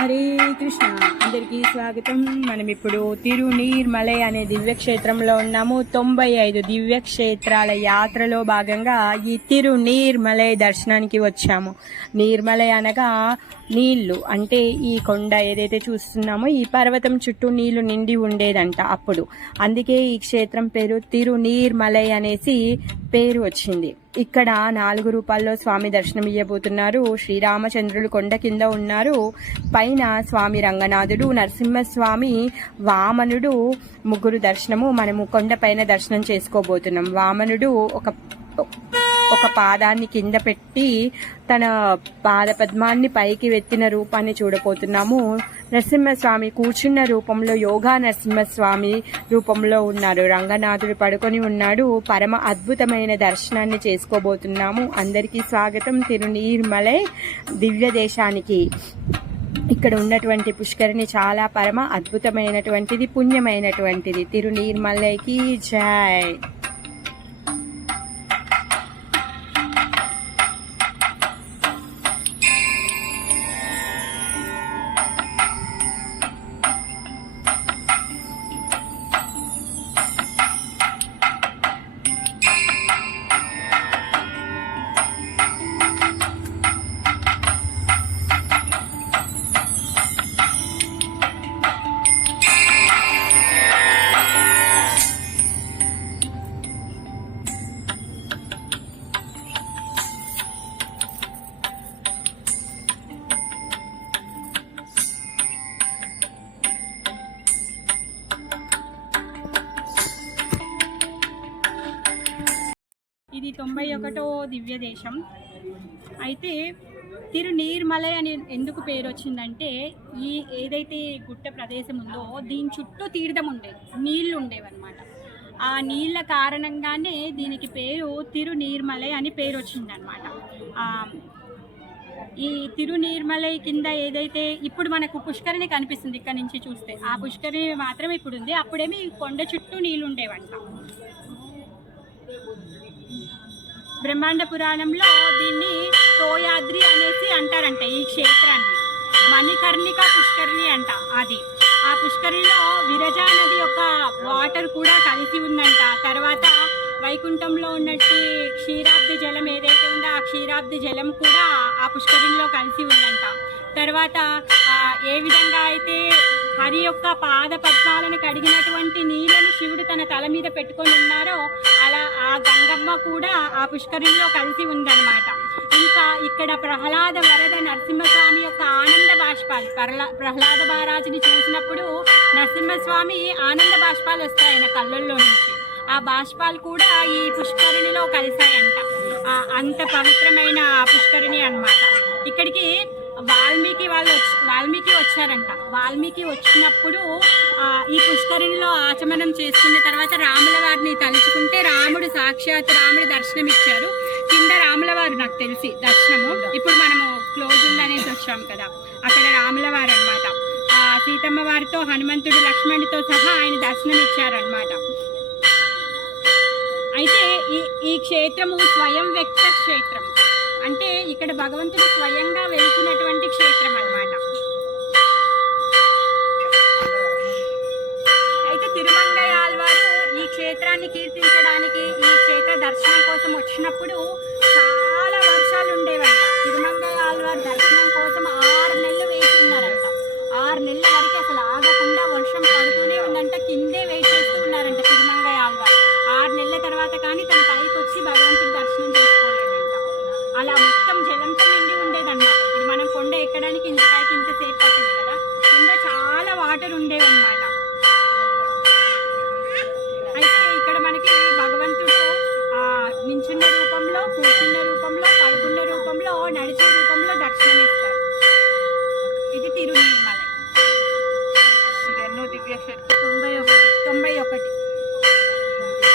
హరే కృష్ణ, అందరికీ స్వాగతం. మనం ఇప్పుడు తిరునీర్మలై అనే దివ్యక్షేత్రంలో ఉన్నాము. 95 దివ్యక్షేత్రాల యాత్రలో భాగంగా ఈ తిరునీర్మలై దర్శనానికి వచ్చాము. నీర్మలై అనగా నీళ్లు, అంటే ఈ కొండ ఏదైతే చూస్తున్నామో ఈ పర్వతం చుట్టూ నీళ్లు నిండి ఉండేదంట అప్పుడు. అందుకే ఈ క్షేత్రం పేరు తిరునీర్మలై అనేసి పేరు వచ్చింది. ఇక్కడ 4 రూపాల్లో స్వామి దర్శనం ఇవ్వబోతున్నారు. శ్రీరామచంద్రులు కొండ కింద ఉన్నారు. పైన స్వామి రంగనాథుడు, నరసింహస్వామి, వామనుడు, ముగ్గురు దర్శనము మనము కొండ పైన దర్శనం చేసుకోబోతున్నాం. వామనుడు ఒక పాదాన్ని కింద పెట్టి తన పాద పద్మాన్ని పైకి వెత్తిన రూపాన్ని చూడబోతున్నాము. నరసింహస్వామి కూర్చున్న రూపంలో యోగా నరసింహస్వామి రూపంలో ఉన్నారు. రంగనాథుడు పడుకొని ఉన్నాడు. పరమ అద్భుతమైన దర్శనాన్ని చేసుకోబోతున్నాము. అందరికీ స్వాగతం తిరునీర్మలై దివ్య దేశానికి. ఇక్కడ ఉన్నటువంటి పుష్కరిణి చాలా పరమ అద్భుతమైనటువంటిది, పుణ్యమైనటువంటిది. తిరునీర్మలైకి జై. ఇది 91వ దివ్య దేశం. అయితే తిరునీర్మలై అని ఎందుకు పేరు వచ్చిందంటే, ఈ ఏదైతే గుట్ట ప్రదేశం ఉందో దీని చుట్టూ తీర్థం ఉండేది, నీళ్లు ఉండేవన్నమాట. ఆ నీళ్ళ కారణంగానే దీనికి పేరు తిరునీర్మలై అని పేరు వచ్చిందనమాట. ఈ తిరునీర్మలై కింద ఏదైతే ఇప్పుడు మనకు పుష్కరిణి కనిపిస్తుంది ఇక్కడ నుంచి చూస్తే, ఆ పుష్కరిణి మాత్రం ఇప్పుడు ఉంది. అప్పుడేమి కొండ చుట్టూ నీళ్ళు ఉండేవంట. బ్రహ్మాండ పురాణంలో దీన్ని తోయాద్రి అనేసి అంటారంట. ఈ క్షేత్రాన్ని మణికర్ణిక పుష్కరిణి అంట. అది ఆ పుష్కరిణిలో విరజా నది యొక్క వాటర్ కూడా కలిసి ఉందంట. తర్వాత వైకుంఠంలో ఉన్నట్టు క్షీరాబ్ది జలం ఏదైతే ఉందో ఆ క్షీరాబ్ది జలం కూడా ఆ పుష్కరిణిలో కలిసి ఉందంట. తర్వాత ఏ విధంగా అయితే హరి యొక్క పాద పద్మాలను కడిగినటువంటి నీళ్ళని శివుడు తన తల మీద పెట్టుకొని ఉన్నారో అలా ఆ గంగమ్మ కూడా ఆ పుష్కరిణిలో కలిసి ఉందన్నమాట. ఇంకా ఇక్కడ ప్రహ్లాద వరద నరసింహస్వామి యొక్క ఆనంద బాష్పాలు, ప్రహ్లాద మహారాజుని చూసినప్పుడు నరసింహస్వామి ఆనంద బాష్పాలు వస్తాయి ఆయన కళ్ళల్లో నుంచి. ఆ బాష్పాలు కూడా ఈ పుష్కరిణిలో కలిసాయంట. అంత పవిత్రమైన పుష్కరిణి అన్నమాట. ఇక్కడికి వాల్మీకి వచ్చారంట. వాల్మీకి వచ్చినప్పుడు ఈ పుష్కరిణిలో ఆచమనం చేసుకున్న తర్వాత రాముల వారిని తలుచుకుంటే సాక్షాత్ రాముడు దర్శనం ఇచ్చారు. కింద రాముల వారు నాకు తెలిసి దర్శనము ఇప్పుడు మనము క్లోజ్ ఉందనేసి వచ్చాం కదా, అక్కడ రాముల వారు అనమాట. సీతమ్మ వారితో హనుమంతుడు లక్ష్మణుడితో సహా ఆయన దర్శనం ఇచ్చారనమాట. అయితే ఈ క్షేత్రము స్వయం వ్యక్త క్షేత్రం, అంటే ఇక్కడ భగవంతుడు స్వయంగా వెలిసినటువంటి క్షేత్రం అన్నమాట. అయితే తిరుమంగయ్య ఆళ్వారు ఈ క్షేత్రాన్ని కీర్తించడానికి, ఈ క్షేత్ర దర్శనం కోసం వచ్చినప్పుడు చాలా వర్షాలు ఉండేవంట. తిరుమంగయ్య ఆళ్వారు దర్శనం కోసం 6 నెలలు వేచి ఉన్నారంట. 6 నెలల వరకు అసలు ఆగకుండా వర్షం పడుతూనే ఉందంట. కిందే వెయిట్ చేస్తూ ఉన్నారంట తిరుమంగయ్య ఆళ్వారు. 6 నెలల తర్వాత కానీ తన పైకి వచ్చి భగవంతుడి దర్శనం చేసుకోలేదంట. అలా మొత్తం జలంతో నిండి ఉండేదన్నమాట. ఇప్పుడు మనం కొండ ఎక్కడానికి ఇంతసేపు పట్టింది కదా, కింద చాలా వాటర్ ఉండేవన్నమాట.